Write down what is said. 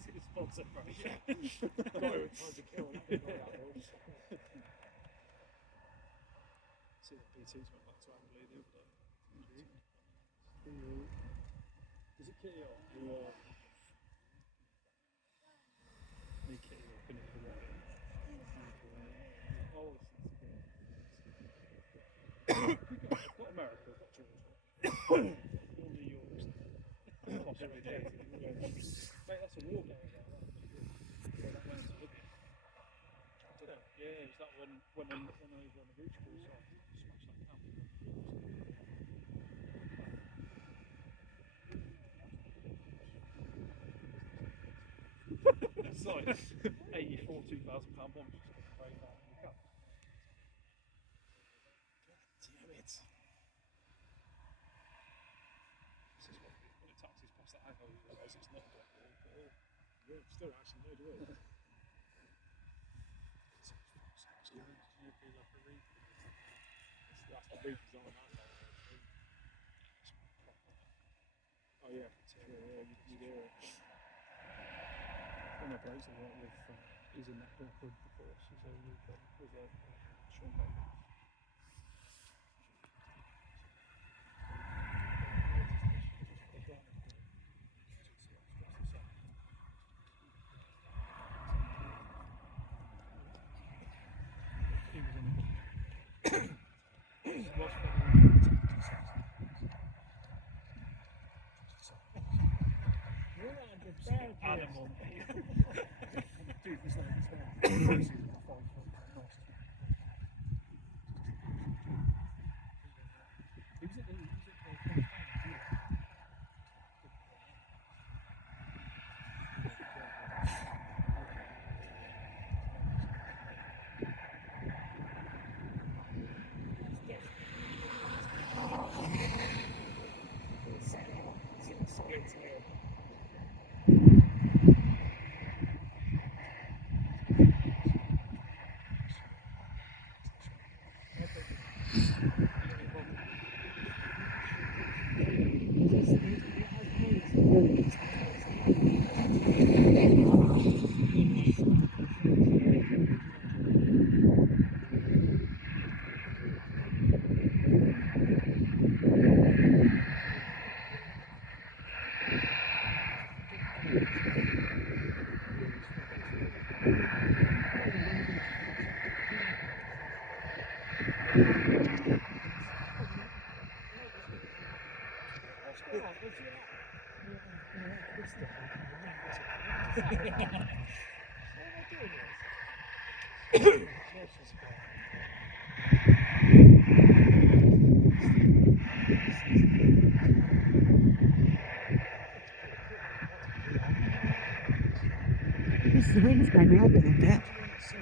easy to sponsor from. Yeah. Got it with time to kill. See that B2's went back to Anglia the other day. Is it Kitty Hawk? Yeah. Me Kitty Hawk in it for that. Oh, I've got America, I've got Georgia. All New York's. Possibly Jersey. Mate, that's a war game there. Yeah, that went to Libya. Did it? Yeah, it was that when over on the beach cruise, so I smashed that camp. It's like 84, £2,000 bombs just to trade that in the cup. Damn it. This is what it taxis past that hangover, you realise it's not a black wall at all. Yeah, still actually no do it. That's the redesign that though. Oh yeah, you do it. One of my blokes I work with, he's in that club before, so he's over with Sean Baker. He was in it. Animal. Dude, it's like this man. He's a 5 foot nice. He was at the The wings by now opening up. So